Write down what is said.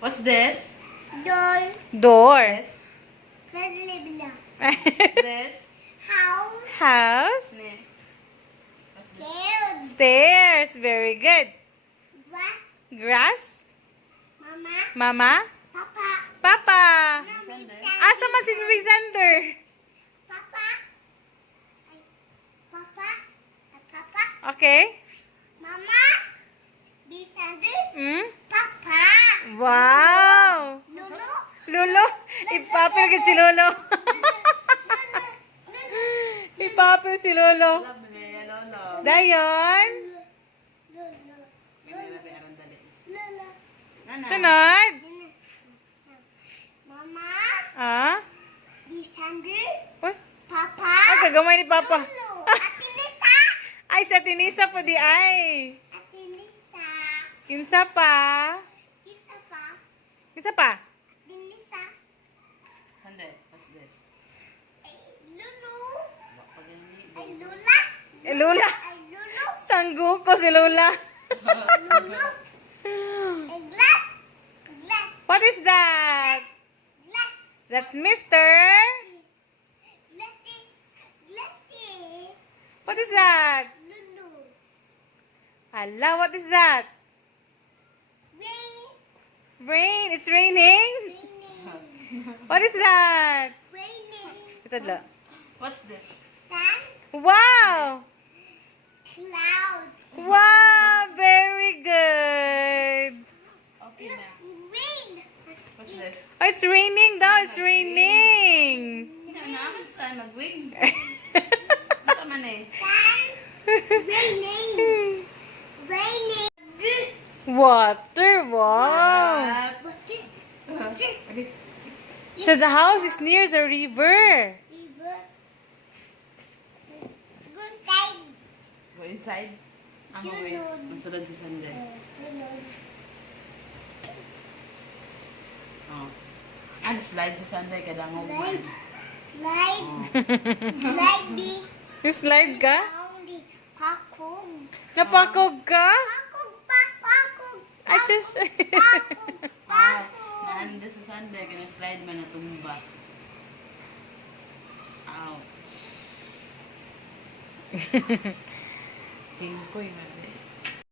What's this? Door. Door. This? House. House. Ne. What's this? Stairs. Stairs. Very good. Grass. Grass. Mama. Mama. Papa. Papa. Sander. Asa man si Sander? Papa. Ay, Papa. Papa. Okay. Mama. Bisander. Hmm? Papa. Wow. Lulu. Lolo. Ipapil si Lolo. Ipapil si Lolo. Love me, lolo. Dayon. Lulu. May nabi aron dali. Lulu. Nana. Sunod. Mama. Ah? Bisander. Uy. Papa. Ay, kagamay ni Papa. Lulu. Ate Lisa. Ay, sa tinisa po di ay. Ate Lisa. Kinsa pa? Kita pa. Kinsa pa? Ate Lisa. Sander. What's this? Ay, Lulu. Pag hindi. Ay, Lula. Lula. Ay, Lulu. Sanggo ko si Lula. Lulu. Ay, glass. Glass. What is that? Glass. That's Mr. Glasses. Glasses. What is that? Lulu. Hala, what is that? Rain. Rain. It's raining. Raining. What is that? Raining. Ito la. What's this? Sun. Wow! Clouds. Wow! Very good. Okay na. Rain. What's this? Oh, it's raining daw. It's raining. Naman sa mag-wing. Ito man eh. Sun. Raining. Raining. Water. Wow. At- Water. So the house is near the river. River. Good side. Go inside. Amo ko eh. Masulod si Sander. Oh. Ano, slide si Sander kadangog man. Slide. Oh. Slide big. Slide ka? Only. Pakog. Napakog ka? Pakog. Pakog. I just... Pakog. Ah, Pakog. naanda sa Sander kaya slide man natumba. Ouch. King ko yun.